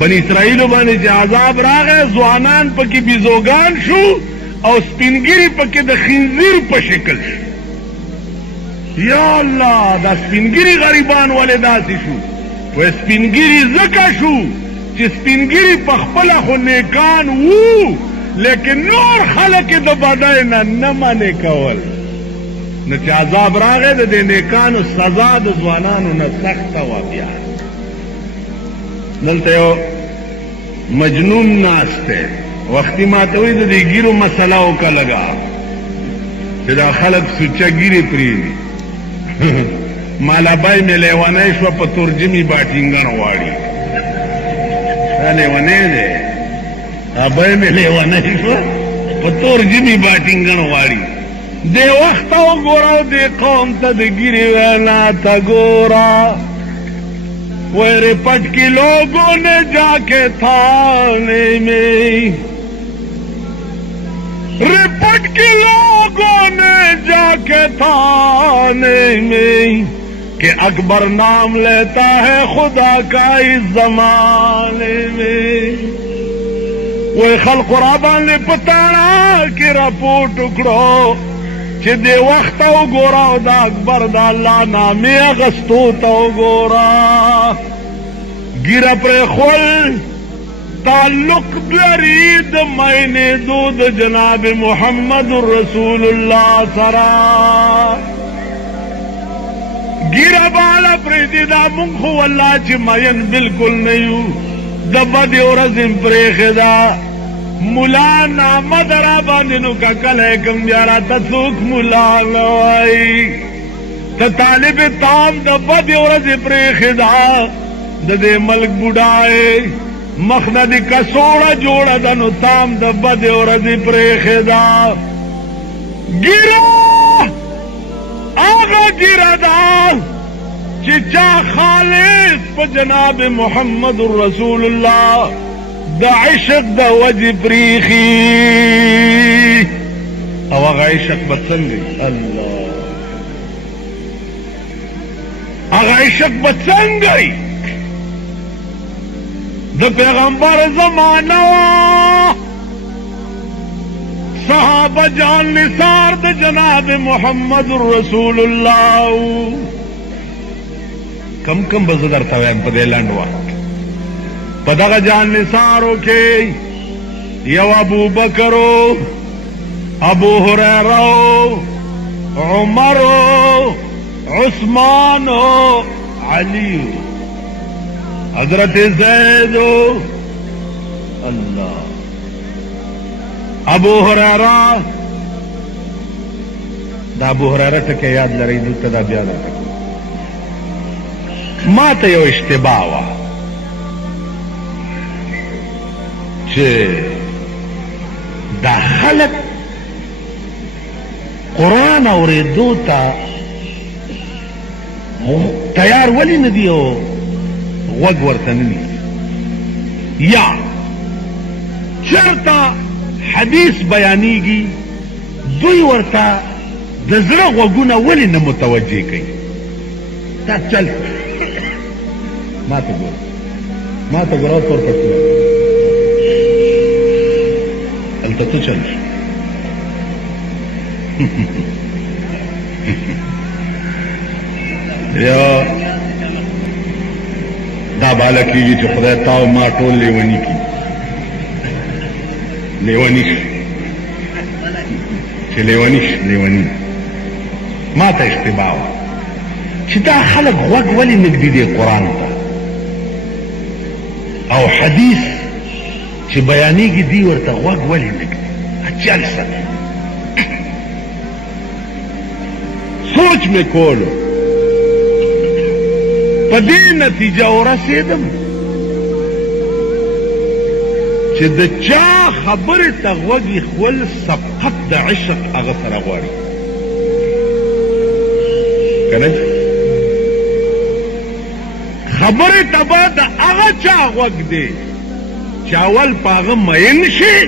بنی اسرائیل باندې چې عذاب راغی ځوانان پکې بیزوګان شو او سپینګری پکې د خنزیر په شکل شو. یا الله دا سپینګری غریبان ولې داسې شو؟ و سپینګری ځکه شو چې سپینګری په خپله خو نیکان وو لیکن نور خلک د بدای نه نه منې کول، نو چې عذاب راغی د دې نیکانو سزا د ځوانانو نه سخته وه. بیا دلته یو مجنون ناست دی، وختي ماته وایي د دې ګیرو مسله وکړه لږه چې دا خلک سوچه ګیرې پرېږدي. مالابای مې لیونی شوه په ترجمې باټینګن غواړي. دا لیونی دی، ابای مې لیونی شوه په ترجمې باټینګن غواړي. دې وخته وګوره او دې قوم ته د ګیرې وینا ته ګوره. وہ رپٹ کی لوگوں نے جا کے تھانے میں، رپٹ کی لوگوں نے جا کے تھانے میں کہ اکبر نام لیتا ہے خدا کا اس زمانے میں. وہ خلق رابان نے پتانا کہ رپورٹ ٹکڑو چې دې وخته وګوره او دا اکبر د الله نامې اخستو ته وګوره. ګیره پرېښول تعلق لري د مینېدو د جناب محمد رسول الله سره. ګیره بالا پرېږدي دا مونږ خو والله چې مین بلکل نه یو، د بدې ورځې م پرېښېده. ملا نامه درا باندې نو ککلی کم بیا راته څوک ملا نه وایي. ته طالب تام د بدې ورځې پرېښېده، د دې ملک بوډای مخ نه دې کڅوړه جوړه ده نو تام د بدې ورځې پرېښېده. ګیره هغه ګیره ده چې چا خالص په جناب محمد رسول الله د عشق د وجې پریخي. او هغه عشق به څنګه الله، هغه عشق به څنګه د پیغمبر زمانه وه. صحابه جان نثار د جناب محمد رسول الله. کم کم به زه درته وایم په دې لنډ وخت. په دغه جان نثارو کې یو ابو بکرو، ابو هریره، عمرو، عثمانو، علیو، حضرت زیدو. الله ابو هریره، دا ابو هریره ټکی یاد لرئ دلته دا بیا درته ما ته یو اشتباه وه چې دا خلک قرآن اورېدو ته تیار ولې نه دي او غوږ ورته نه نیسي، یا چېرته حدیث بیانېږي دوی ورته د زړه غوږونه ولې نه متوجه کوي. دا چل ما ته ګوره، ما ته ګوره تور پټونه هلته تو چل شو. یا دا بالا کېږي چې خدای تا او ما ټول لیوني کړي، لیوني شي چې لیوني شي لیوني. ما ته اشتباه وه چې دا خلک غوږ ولې نږدې دی قرآن ته او حدیث چې بیانېږي دی ورته غوږ ولې نږدې. چل سره سوچ مې کولو په دې نتیجه ورسېدم چې د چا خبرې ته غوږ ایښول سبقت د عشق هغه سره غواړي که نه؟ خبرې ته به د هغه چا غوږ دی چې اول په هغه مین شي،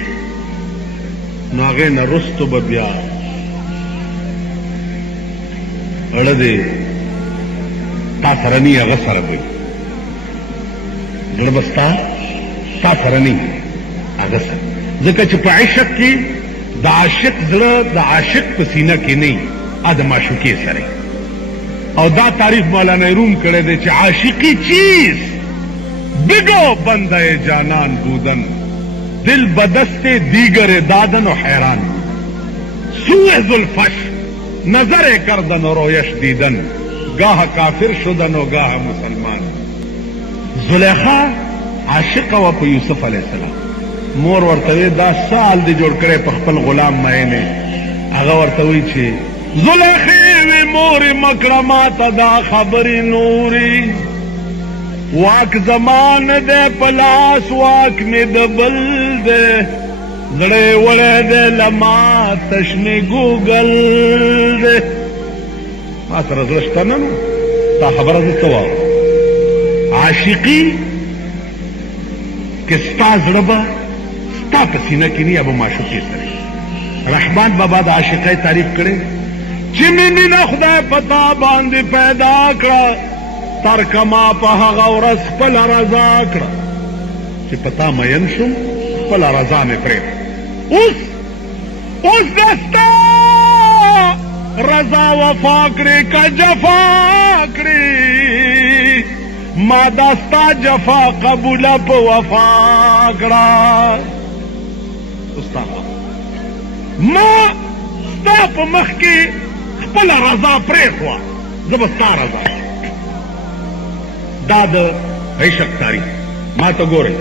نو هغې نه رستو به بیا اړه دی تا سره نی هغه سره به زړه به ستا ستا سره نه هغه سره ځکه چې په عشق کې د عاشق زړه د عاشق په سینه کې نه ا د معشوقې سره او دا تعریف مولانا روم کړی دی چې عاشقی چیز بگو بندہ جانان بودن دل بدست دیگر دادن و حیران سوء زلفش نظر کردن و رویش دیدن گاہ کافر شدن و گاہ مسلمان زلیخا عاشق و پا یوسف علیہ السلام مور ورتوی دا سال دی جوڑ کرے پا خپل غلام مائنے اگا ورتوی چھے زلیخی وی موری مکرمات دا خبری نوری واک زمان دے پلاس واک میں دبل دے زڑے وڑے دے لما تشنی گوگل دے ما سر ازرشتا ننو تا خبر از توا عاشقی کہ ستا زڑبا ستا پسینہ کی نہیں ابو معشوقی سر رحمان بابا دا عاشقی تعریف کرے چمی مینا خدا پتا باندی پیدا کرا ترکما پا هغه ورځ خپل رضا کړه چې پتا مین شم خپل رضا مې پرېږده اوس دستا رضا وفا کړې که جفا کړې ما دستا جفا قبوله په وفا کړه ما ستا په مخ کې خپل رضا پرېښوه زه به ستا رضا دا د عشق تاریخ ما ته ګورئ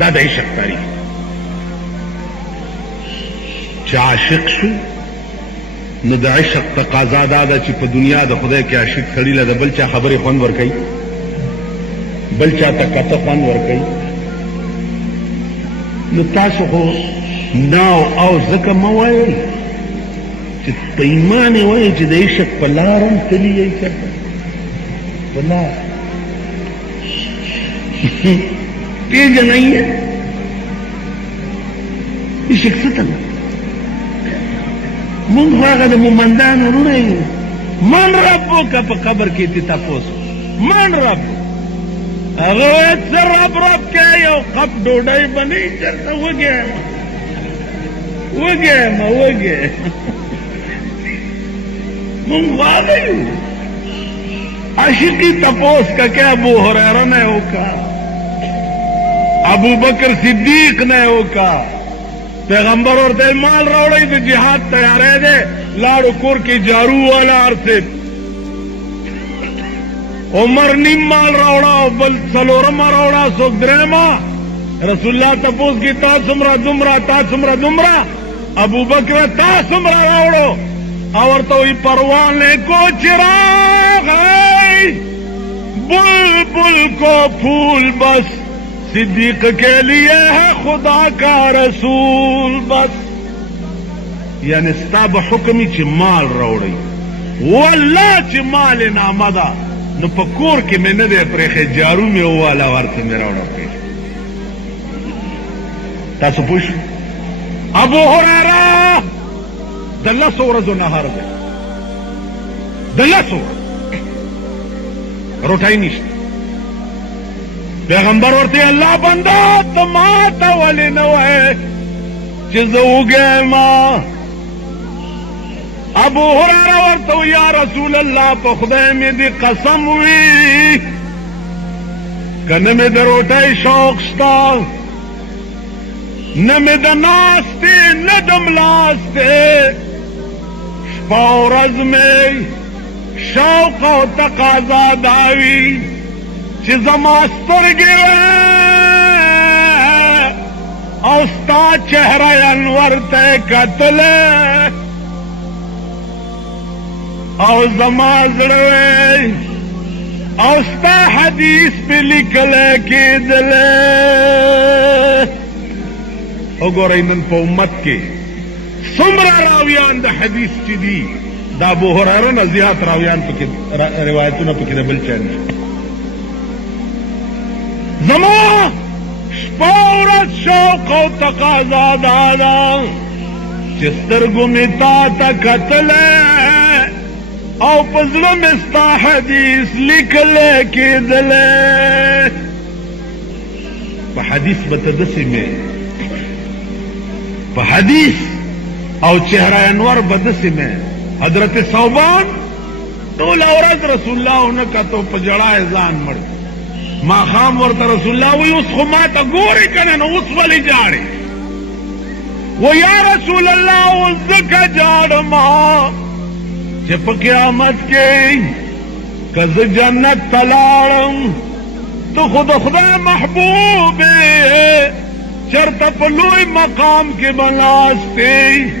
دا د عشق تاریخ چې عاشق شو نو د عشق تقاضا دا ده چې په دنیا د خدای کې عاشق سړي له د بل چا خبرې خوند ورکوي بل چا ته کته خوند ورکوي نو تاسو خو ناو او ځکه مه وایئ چې په ایمان یې وایئ چې د عشق په لار هم تلي یئ چېرته والله تیز نہیں ہے یہ شخصیت من خواغد ممندان ورونه من ربو که په قبر کې تی تپوسو من ربو هغه څه رب کې یو قب ډوډۍ بنی چرته وګه من خواغد عاشقی تپوس کا کیا ابو ہریرہ نے ہوکا ابو بکر صدیق نے ہوکا پیغمبر اور دے مال روڑی دے جہاد تیارے دے لاڑو کور کی جارو والا عرصے عمر نیم مال روڑا بل سلورما روڑا سوک درما رسول اللہ تپوس کی تا سمرا دمرا ابو بکر تا سمرا روڑو اور تو ہی پروانے کو چراغ بلبل کو پھول بس صدیق کے لیے ہے خدا کا رسول بس یعنی ستا بحکمی چی مال روڑی واللہ چی مال نامدا نو پا کور کی میں ندے پریخے جارو میں والا ورطے میں روڑا پیش تاسو پوش ابو ہریرہ دلسو ورځو نهار دی دلسو روټۍ نشته پیغمبر ورته الله بنده ته ماته ولې نه وایې چې زه وږی ما ابو هریره ورته یا رسول الله په خدای مې دې قسم وي که نه مې د روټۍ شوق شته نه مې د ناستې نه د ملاستې فورز میں شوق و تقاضا داوی چی زماستر گرے اوستا چہرہ انور تے قتل او زمازڑوے اوستا حدیث پہ لکھلے کی دلے او گو رہی من پا امت کے سمرا راویان دا حدیث چی دی دا ابو هریره نه زیات راویان پکې روایتونه پکې د بل چا نشته زما شپه ورځ شوق او تقاضا دا ده چې سترګو مې تا ته کتلی او په زړه مې ستا حدیث لیکلی کېدلی په حدیث به تدسې مې په حدیث او چهره انور به دسې مې حضرت ثوبان ټول ورځ رسول الله نه کتو په جړای ځان مړ ما خام ورته رسول الله وی اوس خو ما ته ګورې کنه نو اوس ولې جاړې و یا رسول الله اوس ځکه جاړم چې په قیامت کې که زه جنت ته لاړم تو خود خدای محبوب چرته په لوی مقام کې بناستی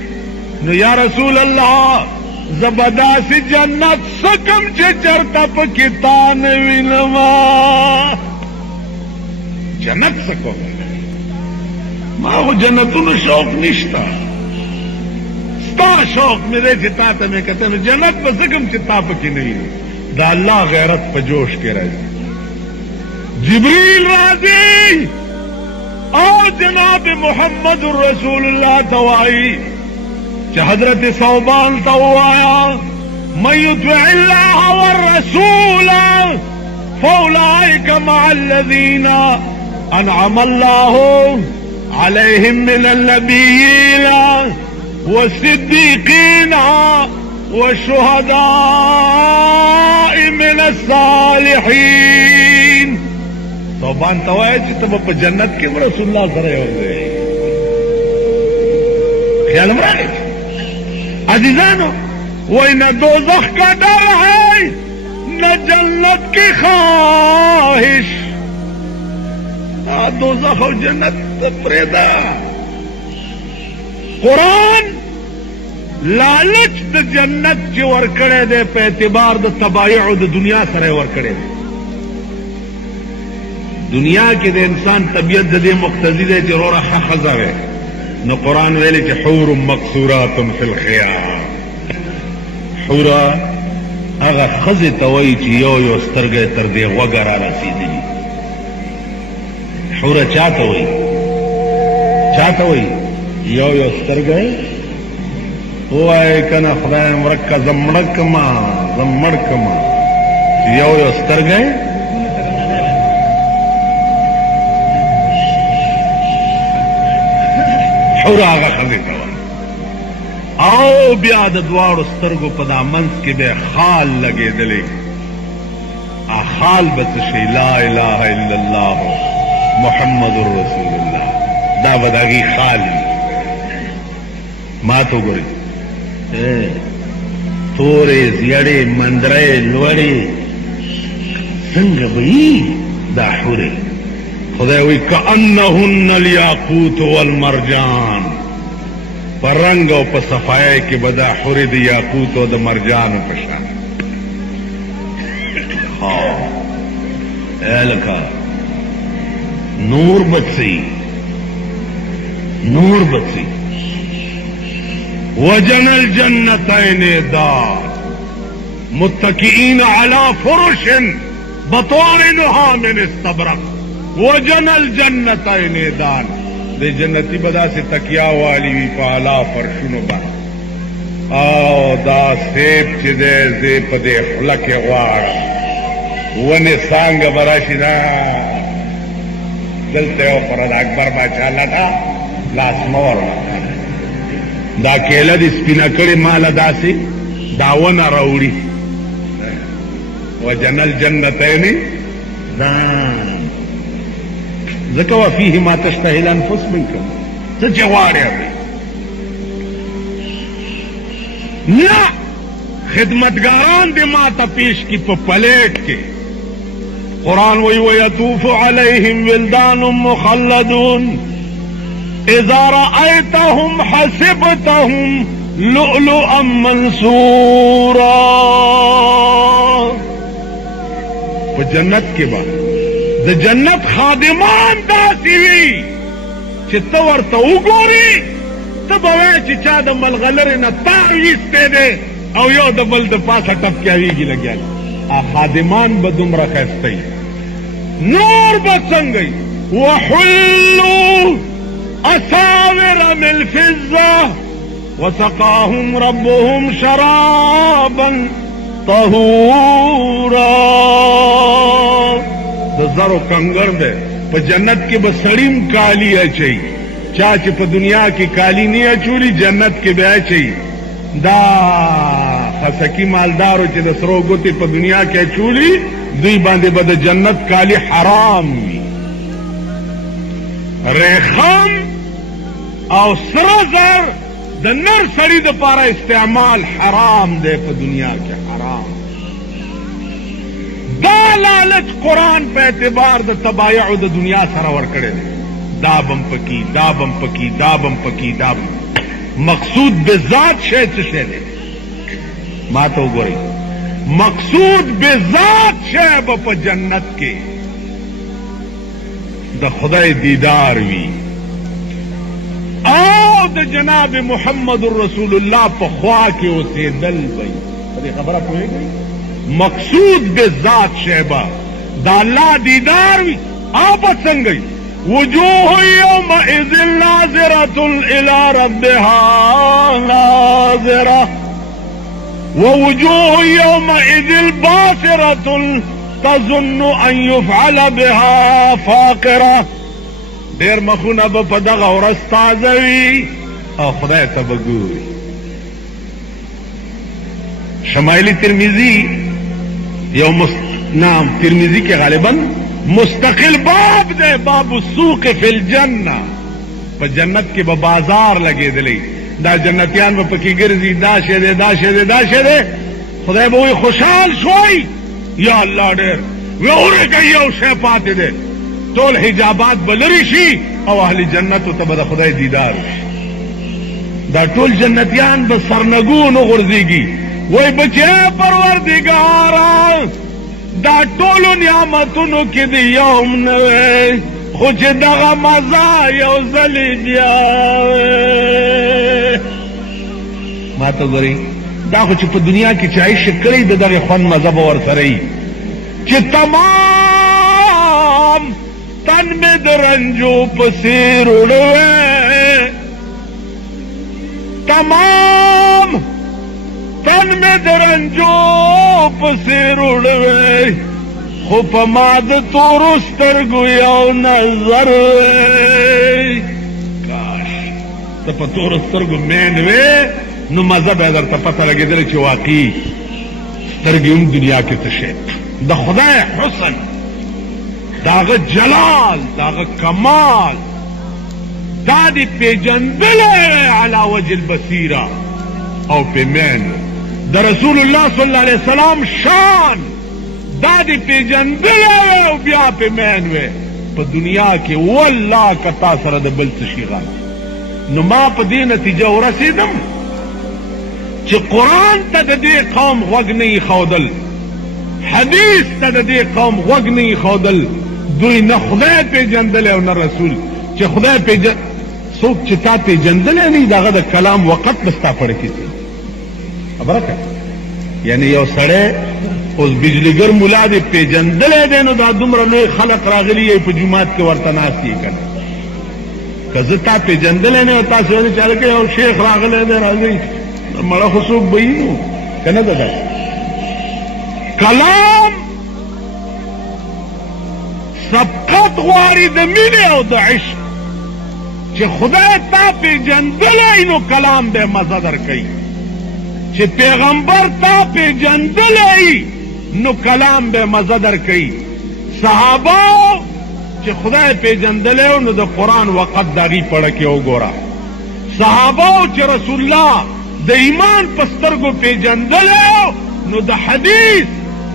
نو یا رسول الله زبداسي جنت سکم چې چرته پکې تا نه وینما جنت سکو ما هو جنتونو شوق نشتا ستا شوق مې دی چې تا ته مې کتل جنت به سکم چې تا پکې نه وي دا الله غیرت په جوش کې راځي جبریل راځي او جناب محمد رسول الله توای چې حضرت ثوبان توایا من يطع الله والرسول فاولئك مع الذين انعم الله عليهم من النبيين والصديقين والشهداء من الصالحين ثوبان توایا چې ته په جنت کې رسول الله سره یو دی خیال مراد عزیزانو وہی نہ دوزخ کا ڈر ہے نہ جنت کی خواہش دوزخ اور جنت پریدا قرآن لالچ د جنت چې ورکړی دی په اعتبار د تبایع د دنیا سره ورکړی دی دنیا کې د انسان طبیعت د دې مقتضی دی چې روره ښه ښځه وی نو قرآن ویلی چې حور مقصورات فی الخیام حورا هغه ښځې ته وایي چې یو یو سترګه یې تر دې غوږه را رسېدلي حوره چاته وایي چاته وایي یو یو سترګه یې ووایې که نه خدای مرکه زه مړه کړمه زه مړ کړمه چې یو یو سترګه یې حوره هغه ښځې ته وایي او بیا د دواړو سترګو په دا منځ کې به خال لګېدلی خال به څه شي لا اله الا الله محمد رسول الله دا به د هغې خال وي ما ته وګورئ تورې زیړې مندرې لوړې څنګه به وي دا حورې خدای وایي کأنهن الیاقوت والمرجان په رنګ او په صفایۍ کې به دا حورې د یاقوت او د مرجانو په شان لکه نور بڅي نور بڅي وجن الجنتين دار متكئين على فرش بطائنها من استبرق وجن الجنتين دار د جنتی بدا سے تکیا والی وی پالا فرشونو باندې او دا سیب چې دې زی په دې خلک غواړم ونه څنګه براشي دا دلته او پر اکبر بادشاہ لټا لاس مور دا کېله دې سپینا کړي مال داسي داونه راوړي وجنل جنتين دان ذکر وفيه ما تشتهي الانفس منكم تجواري لا خدمتگاران دے ما تپیش کی پلیٹ کے قرآن وی ویطوف علیہم ولدان مخلدون اذا رأيتهم حسبتهم لؤلؤا منصورا جنت کے بعد د جنت خادمان داسې وي چې ته ورته وګورې ته به وایې چې چا د ملغلرې نه تار ایستی دی او یو د بل د پاسه ټپکیاویږي لګیا دی خادمان به دومره ښایسته وي نور به څنګه وي وحلوا اساور من فضه وسقاهم ربهم شرابا طهورا د زرو کنګر دی په جنت کې به سړیم کالی اچي چا چې په دنیا کې کالی نه اچولي جنت کې به اچي دا خسکی مالدارو چې د سرو ګوتې په دنیا کې اچولي دوی باندې به د جنت کالی حرام وي ریخام او سره زر د نر سړي د پاره استعمال حرام دی په دنیا کې حرام دا لالچ قرآن په اعتبار د تبایع د دنیا سره ورکړی دی دا بم پکی دا بم پکی دا بم پکی دا بم مقصود بذات شی څه شی دی ما ته وګورئ مقصود بذات شی به په جنت کې د خدای دیدار وي او د جناب محمد رسول الله په خوا کې اوسېدل وي په دې خبره پوهېږئ مقصود بذات شی به د الله دیدار وي او به څنګه وجوه يومئذ ناظرة إلى ربها ناظرة ووجوه يومئذ باسرة تظن أن يفعل بها فاقرة دیر مخونه به په دغه ورځ تازه وي او خدای ته به ګوري شمایل ترمذی یو نام ترمذی کې غالبا مستقل باب دے باب السوق فی الجنہ پا جنت کے با بازار لگے دلی دا جنتیان با پکی گرزی دا شدے دا شدے دا شدے خدای با وی خوشحال شوئی یا اللہ دیر وی اوڑے گئی او شے پاتے دے تول حجابات بلری شی او اہل جنتو تب دا خدای دیدار شی دا تول جنتیان با سرنگون غرزیگی وی بچے پروردگارا دا ټولو نعمتونو کې د یوم نه وی خو چې دغه مزه یو ځلې بیا ما ته ګورئ دا خو چې په دنیا کې چې عیش کړی د دغې خوند مزه به ورسره وي چې تمام تن مې د رنجو پسې روړوی تمام تن میں درنجو پسی روڑوے خو پا ما د تورو سترگو یو نظر وے کاش تا پا تورو سترگو مین وے نو مزہ بیدر تا پتہ لگے دل چی واقعی سترگی ام دنیا کی تشید دا خدای حسن داغ جلال داغ کمال دا دی پیجندلے علا وجه البصیرہ او پی مین دا رسول اللہ صلی اللہ علیہ وسلم شان دا دی پیجندلے او بیا پی مین وے پا دنیا کے واللہ کتا سر دا بلت شیغان نو ما پا دی نتیجہ ورسیدم چی قرآن تا دا دی قوم غوگ نہیں خودل حدیث تا دا دی قوم غوگ نہیں خودل دوی نا خدای پیجندلے او نا رسول چی خدای پیجندلے سوک چی تا پیجندلے نہیں دا غد کلام وقت بستا پڑکی سی خبره که یعنی یو سړی اوس بجلیګر ملا دې پیژندلی دی نو دا دومره لوی خلق راغلي یې په جومات کې ورته ناست یې که نه که زه تا پیژندلی نه تاسې ویلې چې هلکه یو شیخ راغلی دی راځئ مړه خو څوک به یي نو که نه ده داسې کلام سبقت غواړي د مینې او د عشق چې خدای تا پیژندلی نو کلام به مزه درکوي چې پیغمبر تا پیژندلی نو کلام به مزه درکوي صحابه چې خدای پیژندلی نو د قرآن وقت د هغې پړه کې وګوره صحابه چې رسول الله د ایمان په سترګو پیژندلی نو د حدیث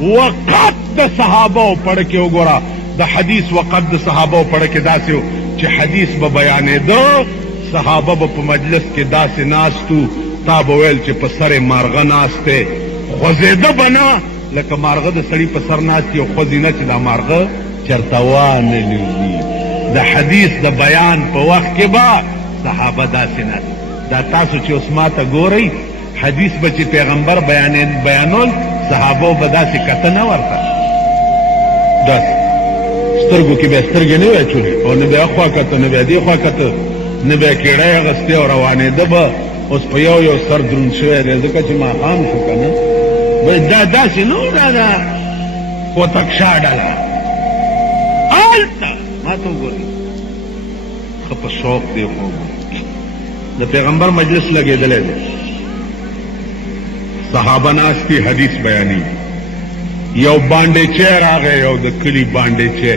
وقت د صحابه پړه کې وګوره د حدیث وقت د صحابه پړه کې داسې چې حدیث به بیانېده صحابه به په مجلس کې داسې ناستو تا به ویل چې په سر مارغه ناست دی خوځېده به نه لکه مارغه د سړي په سر ناست یو خوځي نه چې دا مارغه چېرته وانه لوځي د حدیث د بیان په وخت کې به صحابه داسې ناست دا تاسو چې اوس ما ته ګورئ حدیث به چې پیغمبر بیانول صحابو به داسې کته نه ورته داسې سترګو کې به یې سترګې نه وی اچولې او نه به یې خوا کته نه به یې دې خوا کته نه به یې کیړی اغوستې او روانېده به اوس په یو یو سر دروند شوی دی ځکه چې ماښام شو که نه دا داسې نه و دا کوتک شا ډله هلته ما ته وګورئ ښه په شوق دی خو د پیغمبر مجلس لګېدلی دی صحابه ناست دي حدیث بیانوي یو باندېچی راغی یو د کلي باندېچی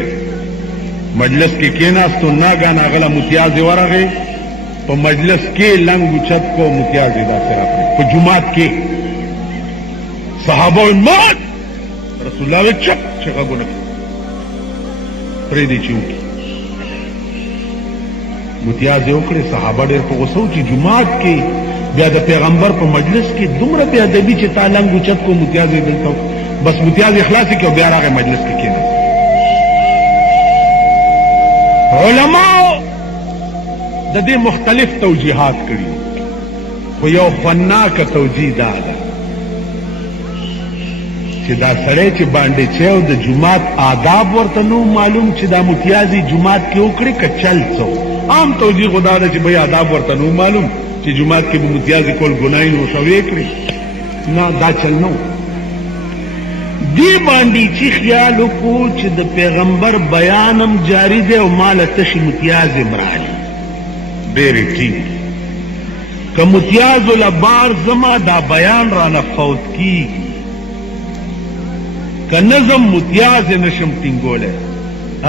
مجلس کې کېناستو ناګان هغه متیازې ورغی په مجلس کې لنګ اوچت کو متیازې داسې راغی په جومات کې صحابه وایي مات رسول الله وایي چپ چې غږونه پرېږدئ چې وکړي متیازې وکړې صحابه ډېر په غوسه و چې جومات کې بیا د پیغمبر په مجلس کې دومره بې ادبي چې تا لنګ اوچت کو متیازې دلته بس متیازې خلاصې کړې او بیا راغی مجلس کې کېناست علماء د دې مختلف توجیحات کړي خو یو خوندناکه توجیه دا ده چې دا سړی چې باندېچی او د جومات آداب ورته نو معلوم چې دا متیازې جومات کې وکړي که چل څه عام توجیه خو دا ده چې بھئی آداب ورته نو معلوم چې جومات کې به متیازې کول ګناه نو سوی کړي نه دا چل نه دی باندې چې خیال وکړو چې د پیغمبر بیانم جاری دی او ماله تشې متیازې مرالي ډېرې ټینګ که متیازو له بار زما دا بیان رانه فوت کیږي که نظم متیازې نشم ټینګولی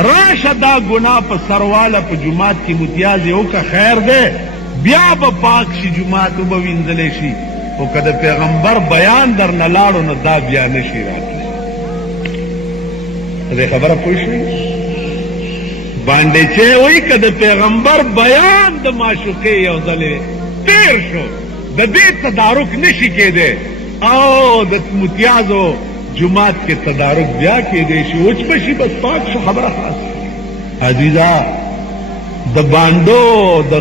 راشه دا ګناه په سرواله په جومات کې متیازې وکړه خیر دی بیا به پاک شي جومات به وینځلی شي خو که د پیغمبر بیان در نه لاړو نو دا بیا نشي راتلی دې خبره پوه شئ باندېچی وایي که د پیغمبر بیان د معشوقې یو ځلې تیر شو د دې تدارک نشي کېدی او د متیازو جومات کې تدارک بیا کېدی شي وچ به شي بس پاک شو خبره خلاص عزیزه د بانډو د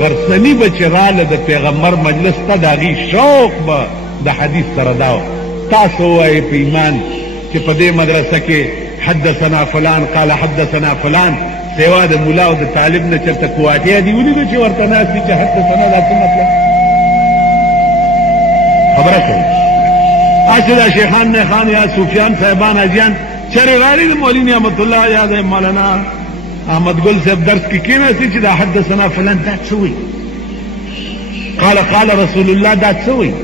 غرسني به چې راله د پیغمبر مجلس ته د هغې شوق به د حدیث سره دا تاسو ووایئ په ایمان چې په دې مدرسه کې حدثنا فلان قال حدثنا فلان سوا د ملا او د طالب نه چېرته کواتیا دي ولیدو چې ورته ناست دي چې حدثنا دا څه مطلب خبره کوي چې دا شیخان نیخان یا صوفیان صاحبان حاجیان چېرې راغلي د مولوي نعمت الله یا د مولانا احمد ګل صاحب درس کې کېناستي چې دا حدثنا فلان دا څه وایي قال رسول الله دا څه وایي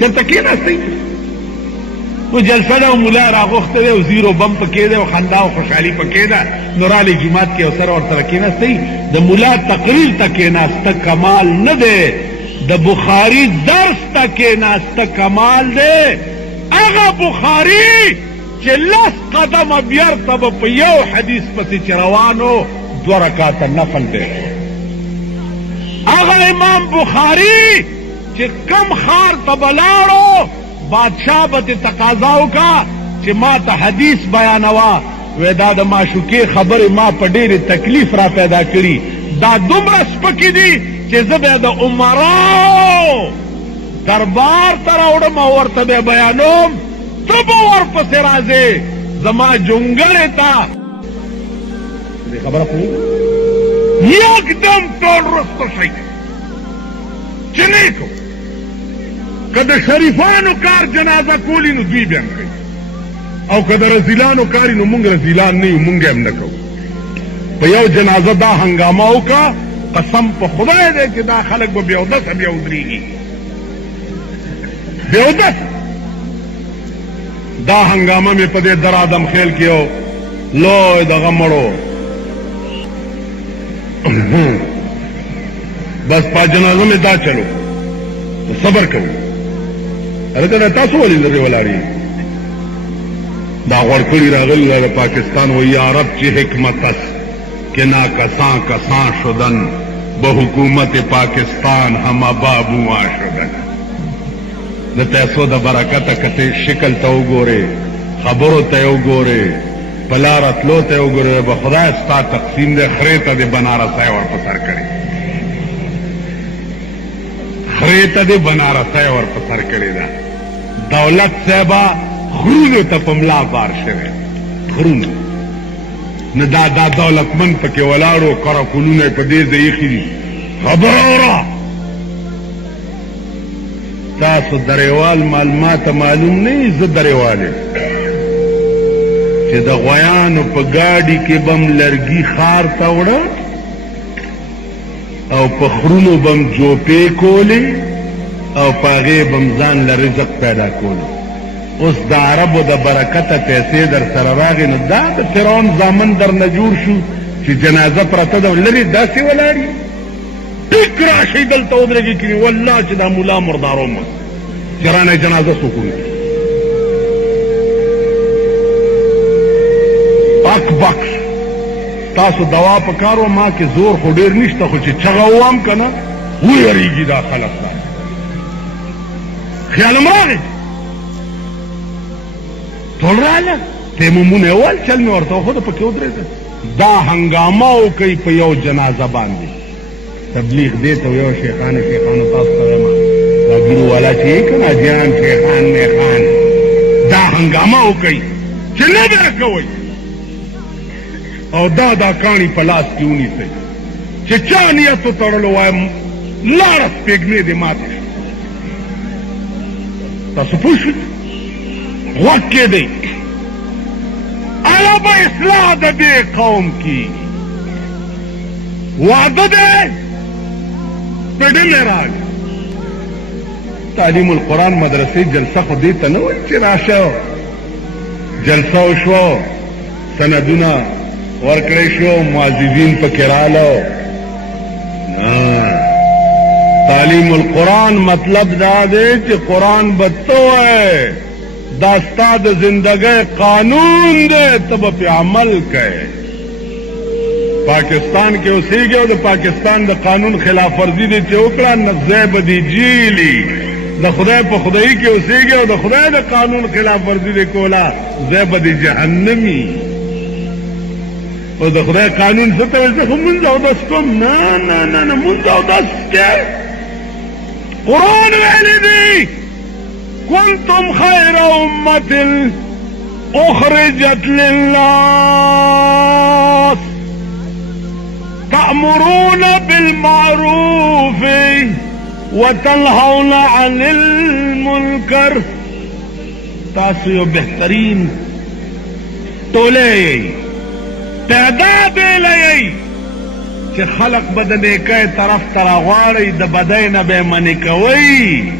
چېرته کېناستئ نو جلسه ده او ملا راغوښته دی او زیرو بم پکې دی او خندا او خوشحالي پکې ده نو رالی جومات کې او سره ورسره کېناستئ د ملا تقریر ته کېناسته کمال نه دی د بخاري درس ته کېناسته کمال دی هغه بخاري چې لس قدمه بیرته به په یو حدیث پسې چې روانو 2 رکاته نفل دی هغه امام بخاري چې کم خار ته به لاړو بادشاہ به ته تقاضا وکړه چې ما ته حدیث بیانوه وی دا د معشوقې خبرې ما په ډېرې تکلیف را پیدا کړي دا دومره سپکې دي چې زه بیا د عمراو دربار ته راوړم او ورته بیا بیانوم ته به ورپسې راځې زما جونګړې ته دې خبره پوهېږي یکدم ټول رسته شئ چې نه کوو که د شریفانو کار جنازه کولی نو دوی بیان کوي او که د رزیلانو کاری نو مونږ رزیلان نه یو مونږ هم نه کوو په یو جنازه دا هنګامه وکړه قسم په خدای دی چې دا خلک به بیا اودسه بیا ودرېږي بیا اودس دا هنګامه مې په دې در آدم خیل کې یو لوی دغه مړو بس په جنازه مې دا چلو صبر کوو هلکه تاسو ولې لرې ولاړې دا غوړکړي راغلي د پاکستان و یا رب چی حکمت است که ناکساں کساں شدن به حکومت پاکستان هم بابوا شدن د پیسو د برکته کته شکل ته وګورې خبرو ته وګورې په لاره تلو ته وګورې به خدای ستا تقسیم دی خرې ته د بنارسۍ ور په سر کړې خرې ته د بنارسۍ ور په سر کړې ده دولت صاحبه خرونو ته په ملا بار شوی خرونو نه دا دولتمند پکې ولاړو کراکولونه یې په دې ځای ایښي دي خبره اوره تاسو دریوال ما ته معلوم نه یي زه دریوال یم چې د غویانو په ګاډي کې بم لرګي خار ته وړه او په خرونو بم جوپې کولې او په هغې بم ځان له رزق پیدا کولی. اوس د عربو د برکته پیسې در سره راغې نو دا د فرعون زامن در نه جوړ شو چې جنازه پرته ده لرې داسې ولاړي ټیک راشئ دلته ودرېږي کړي والله چې دا ملا مردارو مه چې رانه جنازه څوک وکړي پک بکس تاسو دوا په کار وه ما کې زور خو ډېر نشته خو چې چغه ووام که نه ویریږي دا خلک دا خیالم راغی ټول راله تیممونه یې وویل چل مې ورته وښوده پکې ودرېده دا هنګامه وکئ په یو جنازه باندې تبلیغ دې ته یو شیخانو تاسو ته وایم دا ګیرو والا چې یې که نه جان شیخان میخان دا هنګامه وکئ چې نه به کوئ او دا کاڼي په لاس کې ونیسئ چې چا نیت وتړلو وایم لاړه سپېږمې دې ماتې شو تاسو پوه شئ غوږ کېدئ الا به اصلاح د دې قوم کی وعده دی په ډلې راغی تعلیم القرآن مدرسې جلسه خو دې ته نه وایي چې راشه جلسه وشوه سندونه ورکړی شو معززین پکې راله تعلیم القرآن مطلب دا دی چې قرآن به ته وایې دا ستا د زندګۍ قانون دی ته به پې عمل کوې پاکستان کې اوسېږي او د پاکستان د قانون خلاف ورزي دې چې وکړه نغزی به دې جیلي د خدای په خدایي کې اوسېږي او د خدای د قانون خلاف ورزي دې کوله ځای به دې جهنمي او د خدای قانون څه ته وایي زه خو مونځ اودس کوم نه نه نه نه مونځ اودس کې قرآن ویلی دی كنتم خير أمة أخرجت للناس تأمرون بالمعروف وتنهون عن المنكر تاسو یو بهترین ټوله یې تعداد یې لئ چې خلق به د نیکۍ طرف ته راغواړئ د بدۍ نه به یې منې کوئ